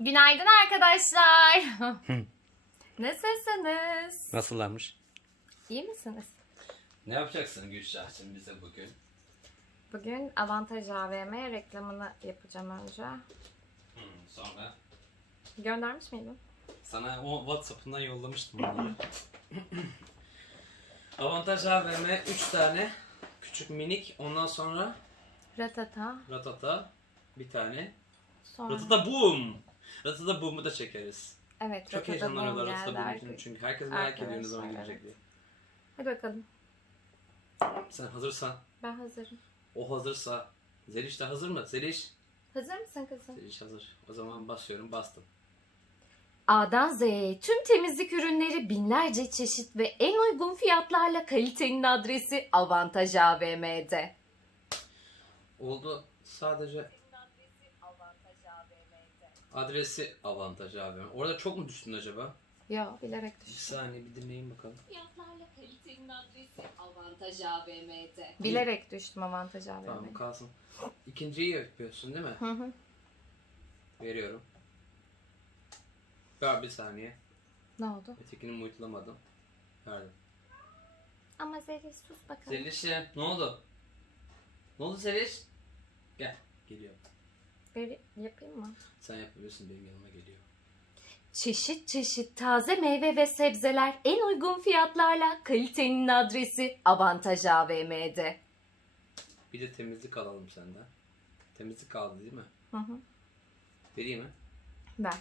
Günaydın arkadaşlar. Nasılsınız? Nasıllarmış? İyi misiniz? Ne yapacaksın Gülşah'cığım bize bugün? Bugün Avantaj AVM reklamını yapacağım önce. Hmm, sonra Göndermiş miydim? sana o Whatsapp'ından yollamıştım onları. Avantaj AVM 3 tane küçük minik ondan sonra Ratata. Ratata bir tane. Sonra. Ratata Boom! Ratata Boom'u da çekeriz. Evet Çok heyecanlanıyorlar geldi. Boom için çünkü herkes merak ediyor ne zaman gelecek diye. Hadi bakalım. Sen hazırsan, Ben hazırım. o hazırsa, Zeliş de hazır mı? Zeliş. Hazır mısın kızım? Zeliş hazır. O zaman basıyorum, bastım. A'dan Z'ye tüm temizlik ürünleri binlerce çeşit ve en uygun fiyatlarla kalitenin adresi Avantaj AVM'de. Oldu. Sadece adresi avantaj abi. Orada çok mu düştün acaba? Yo bilerek Bir düştüm. saniye bir dinleyin bakalım. Fiyatlarla kalitenin adresi Avantaj AVM'de. Bilerek düştüm Avantaj AVM'de. Tamam kalsın. İkinciyi yapıyorsun değil mi? Hı hı. Veriyorum. Ver bir saniye. Ne oldu? Ötekini muyutlamadım. Verdim. Ama Zeliş sus bakalım. Zeliş'e ne oldu? Ne oldu Zeliş? Gel. Geliyor. Bir yapayım mı? Sen yapabilirsin benim yanıma geliyor. Çeşit çeşit taze meyve ve sebzeler en uygun fiyatlarla kalitenin adresi Avantaj AVM'de. Bir de temizlik alalım senden. Temizlik kaldı değil mi? Hı hı. Vereyim mi? Ver.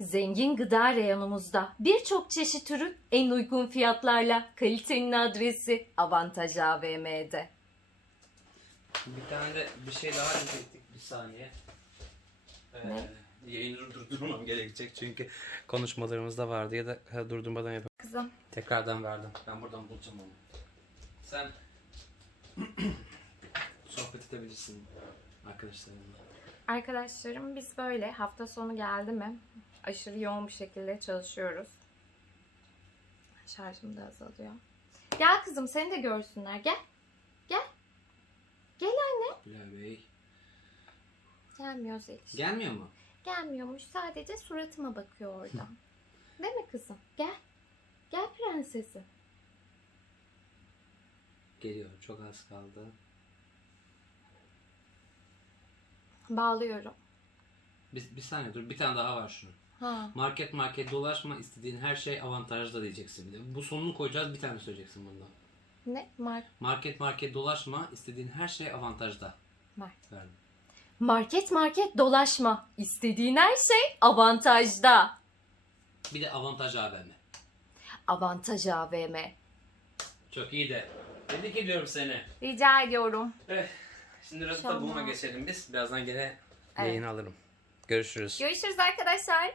Zengin gıda reyonumuzda birçok çeşit ürün en uygun fiyatlarla kalitenin adresi Avantaj AVM'de. Bir tane de bir şey daha diyecektik bir saniye. Ee, Ne? Yayını durdurmam gerekecek çünkü konuşmalarımızda vardı ya da ha, durdurmadan yapalım. Kızım Tekrardan verdim. Ben buradan bulacağım onu. Sen sohbet edebilirsin arkadaşlarınla. arkadaşlarım biz böyle hafta sonu geldi mi aşırı yoğun bir şekilde çalışıyoruz. Şarjım da azalıyor. Gel kızım seni de görsünler gel. Gel. Gel anne. Bilal Bey. Gelmiyor Zeliş. Gelmiyor mu? Gelmiyormuş. Sadece suratıma bakıyor oradan. Değil mi kızım? Gel. Gel prensesim. Geliyor. Çok az kaldı. Bağlıyorum. Bir, bir saniye dur. Bir tane daha var şunun. Ha. Market market dolaşma istediğin her şey avantajlı diyeceksin bir de. Bu sonunu koyacağız bir tane söyleyeceksin bundan. Ne? Mar Market market dolaşma istediğin her şey avantajda. Mar Verdim. Market market dolaşma. İstediğin her şey avantajda. Bir de avantaj AVM. Avantaj AVM. Çok iyi de. Tebrik ediyorum seni. Rica ediyorum. Evet. Şimdi Ratata Tamam. Boom'a geçelim biz. Birazdan gene Evet. yayını alırım. Görüşürüz. Görüşürüz arkadaşlar.